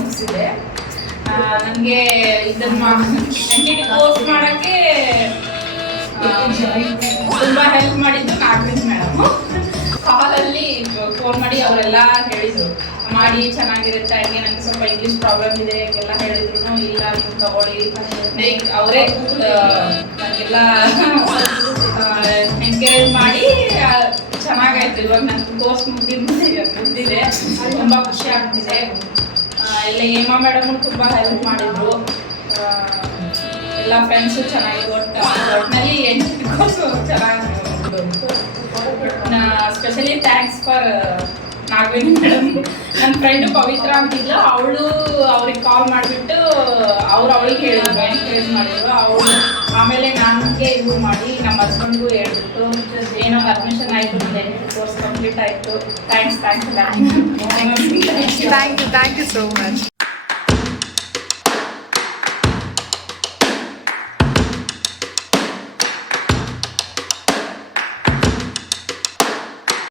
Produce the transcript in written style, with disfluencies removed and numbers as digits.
ಮುಗಿಸಿದೆ. ನನಗೆ ಇದನ್ನ NTT course ಮಾಡೋಕ್ಕೆ ತುಂಬ ಹೆಲ್ಪ್ ಮಾಡಿದ್ದು ನಾಗವೇಣಿ ಮೇಡಮು. ಕಾಲಲ್ಲಿ ಫೋನ್ ಮಾಡಿ ಅವರೆಲ್ಲ ಹೇಳಿದರು, ಮಾಡಿ ಚೆನ್ನಾಗಿರುತ್ತೆ, ಹಂಗೆ ನನಗೆ ಸ್ವಲ್ಪ ಇಂಗ್ಲೀಷ್ ಪ್ರಾಬ್ಲಮ್ ಇದೆ ಹಂಗೆಲ್ಲ ಹೇಳಿದ್ರು. ಇಲ್ಲ ನೀವು ತಗೊಳ್ಳಿ, ಅವರೇ ನನಗೆಲ್ಲ ಎನ್ಕರೇಜ್ ಮಾಡಿ ಚೆನ್ನಾಗಾಯ್ತು. ಇವಾಗ ನನ್ನ ಕೋರ್ಸ್ ಮುಗಿದಿದೆ, ತುಂಬ ಖುಷಿ ಆಗ್ತಿದೆ. ಎಲ್ಲ ಹೇಮಾ ಮೇಡಮು ತುಂಬ ಹೆಲ್ಪ್ ಮಾಡಿದ್ರು. ಎಲ್ಲ ಫ್ರೆಂಡ್ಸು ಚೆನ್ನಾಗಿ ಒಟ್ಟಿನಲ್ಲಿ NTT ಕೋರ್ಸು ಚೆನ್ನಾಗಿ. Specially thanks for Nagaveni madam. ನನ್ನ ಫ್ರೆಂಡು ಪವಿತ್ರ ಅಂತಿದ್ಲು, ಅವಳು ಅವ್ರಿಗೆ ಕಾಲ್ ಮಾಡಿಬಿಟ್ಟು ಅವಳಿಗೆ ಹೇಳಿದ್ರು, ಎನ್ಕರೇಜ್ ಮಾಡಿದ್ರು ಅವಳು. ಆಮೇಲೆ ನನಗೆ ಇದು ಮಾಡಿ ನಮ್ಮ ಹಸ್ಬೆಂಡ್ಗೂ ಹೇಳ್ಬಿಟ್ಟು ಏನೋ ಅಡ್ಮಿಷನ್ ಆಯಿತು, ನನ್ನ NTT ಕೋರ್ಸ್ ಕಂಪ್ಲೀಟ್ ಆಯಿತು. Thanks thank you so much.